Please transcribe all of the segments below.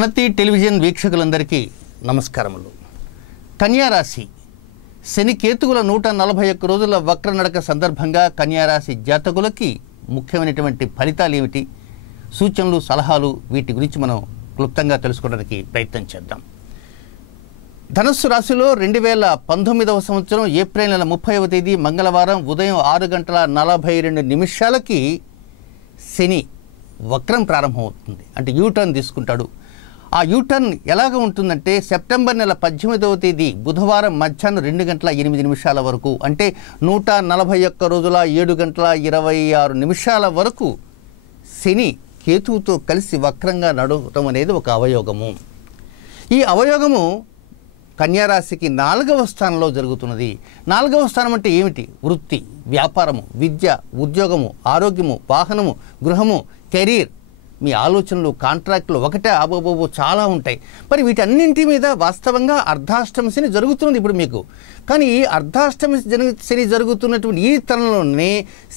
ప్రణతి television వీక్షకులందరికీ నమస్కారములు. కన్యారాశి శని కేతువుల 141 రోజుల వక్ర నడక సందర్భంగా కన్యారాశి జాతకులకి ముఖ్యమైనటువంటి ఫలితాలు ఏమిటి, సూచనలు, సలహాలు, వీటి గురించి మనం క్లుప్తంగా తెలుసుకోవడానికి ప్రయత్నం చేద్దాం. ధనుస్సు రాశిలో 2019వ సంవత్సరం ఏప్రిల్ నెల 30వ తేదీ మంగళవారం ఉదయం 6:42 శని వక్రం ప్రారంభమవుతుంది. అంటే యూటర్న్ తీసుకుంటాడు. ఆ యూటర్న్ ఎలాగ ఉంటుందంటే సెప్టెంబర్ నెల 18వ తేదీ బుధవారం మధ్యాహ్నం 2:08 వరకు, అంటే 141 రోజుల 7:26 వరకు శని కేతువుతో కలిసి వక్రంగా నడవటం అనేది ఒక అవయోగము. ఈ అవయోగము కన్యారాశికి 4వ స్థానంలో జరుగుతున్నది. 4వ స్థానం అంటే ఏమిటి? వృత్తి, వ్యాపారము, విద్య, ఉద్యోగము, ఆరోగ్యము, వాహనము, గృహము, కెరీర్, మీ ఆలోచనలు, కాంట్రాక్టులు ఒకటే ఆబోబోబో చాలా ఉంటాయి. మరి వీటన్నింటి మీద వాస్తవంగా అర్ధాష్టమ శని జరుగుతున్నది ఇప్పుడు మీకు. కానీ ఈ అర్ధాష్టమ శని జరుగుతున్నటువంటి ఈ తరంలోనే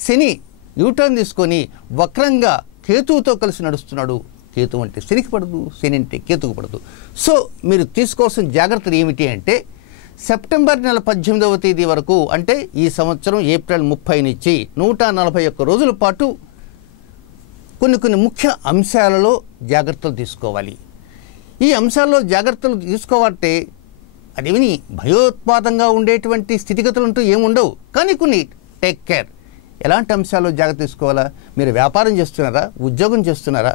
శని యూటర్న్ తీసుకొని వక్రంగా కేతువుతో కలిసి నడుస్తున్నాడు. కేతు అంటే శనికి పడదు, శని అంటే కేతుకు పడదు. సో మీరు తీసుకోవాల్సిన జాగ్రత్తలు ఏమిటి అంటే సెప్టెంబర్ నెల 18వ తేదీ వరకు, అంటే ఈ సంవత్సరం ఏప్రిల్ 30 నుంచి 141 రోజుల పాటు కొన్ని ముఖ్య అంశాలలో జాగ్రత్తలు తీసుకోవాలి. ఈ అంశాల్లో జాగ్రత్తలు తీసుకోవాలంటే అదేమి భయోత్పాతంగా ఉండేటువంటి స్థితిగతులు అంటూ ఏముండవు, కానీ కొన్ని టేక్ కేర్. ఎలాంటి అంశాల్లో జాగ్రత్త తీసుకోవాలా? మీరు వ్యాపారం చేస్తున్నారా, ఉద్యోగం చేస్తున్నారా,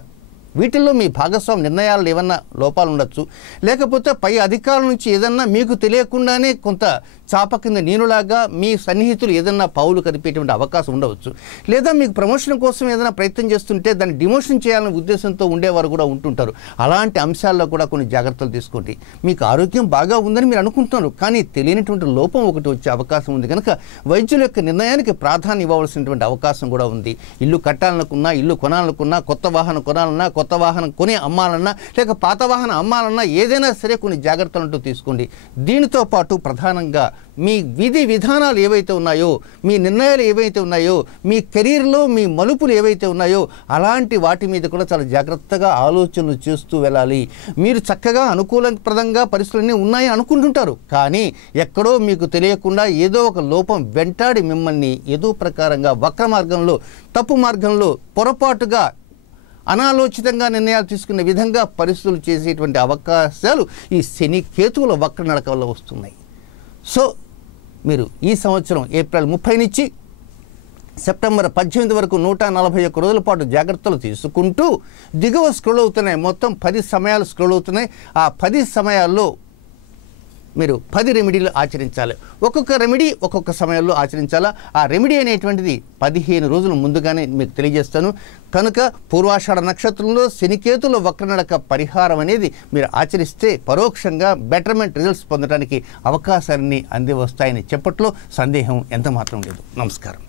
వీటిల్లో మీ భాగస్వామి నిర్ణయాలు ఏమన్నా లోపాలు ఉండొచ్చు. లేకపోతే పై అధికారుల నుంచి ఏదన్నా మీకు తెలియకుండానే కొంత చాప కింద నీనులాగా మీ సన్నిహితులు ఏదన్నా పావులు కదిపేటువంటి అవకాశం ఉండవచ్చు. లేదా మీకు ప్రమోషన్ కోసం ఏదైనా ప్రయత్నం చేస్తుంటే దాన్ని డిమోషన్ చేయాలనే ఉద్దేశంతో ఉండేవారు కూడా ఉంటుంటారు. అలాంటి అంశాల్లో కూడా కొన్ని జాగ్రత్తలు తీసుకోండి. మీకు ఆరోగ్యం బాగా ఉందని మీరు అనుకుంటున్నారు, కానీ తెలియనటువంటి లోపం ఒకటి వచ్చే అవకాశం ఉంది. కనుక వైద్యుల యొక్క నిర్ణయానికి ప్రాధాన్యం ఇవ్వవలసినటువంటి అవకాశం కూడా ఉంది. ఇల్లు కట్టాలనుకున్నా, ఇల్లు కొనాలనుకున్నా, కొత్త వాహనం కొనాలన్నా, కొత్త వాహనం కొని అమ్మాలన్నా, లేక పాత వాహనం అమ్మాలన్నా, ఏదైనా సరే కొన్ని జాగ్రత్తలంటూ తీసుకోండి. దీనితో పాటు ప్రధానంగా మీ విధి విధానాలు ఏవైతే ఉన్నాయో, మీ నిర్ణయాలు ఏవైతే ఉన్నాయో, మీ కెరీర్లో మీ మలుపులు ఏవైతే ఉన్నాయో అలాంటి వాటి మీద కూడా చాలా జాగ్రత్తగా ఆలోచనలు చేస్తూ వెళ్ళాలి. మీరు చక్కగా అనుకూలప్రదంగా పరిస్థితులన్నీ ఉన్నాయి అనుకుంటుంటారు, కానీ ఎక్కడో మీకు తెలియకుండా ఏదో ఒక లోపం వెంటాడి మిమ్మల్ని ఏదో ప్రకారంగా వక్ర మార్గంలో, తప్పు మార్గంలో, పొరపాటుగా అనాలోచితంగా నిర్ణయాలు తీసుకునే విధంగా పరిస్థితులు చేసేటువంటి అవకాశాలు ఈ శని కేతువుల వక్ర నడక వల్ల వస్తున్నాయి. సో మీరు ఈ సంవత్సరం ఏప్రిల్ 30 నుంచి సెప్టెంబర్ 18 వరకు 141 రోజుల పాటు జాగ్రత్తలు తీసుకుంటూ దిగువ స్క్రోల్ అవుతున్నాయి. మొత్తం 10 సమయాలు స్క్రోల్ అవుతున్నాయి. ఆ 10 సమయాల్లో మీరు 10 రెమెడీలు ఆచరించాలి. ఒక్కొక్క రెమెడీ ఒక్కొక్క సమయంలో ఆచరించాలా. ఆ రెమెడీ అనేటువంటిది 15 రోజుల ముందుగానే మీకు తెలియజేస్తాను. కనుక పూర్వాషాఢ నక్షత్రంలో శనికేతుల వక్రనడక పరిహారం అనేది మీరు ఆచరిస్తే పరోక్షంగా బెటర్మెంట్ రిజల్ట్స్ పొందడానికి అవకాశాన్ని అంది వస్తాయని చెప్పట్లో సందేహం ఎంత మాత్రం లేదు. నమస్కారం.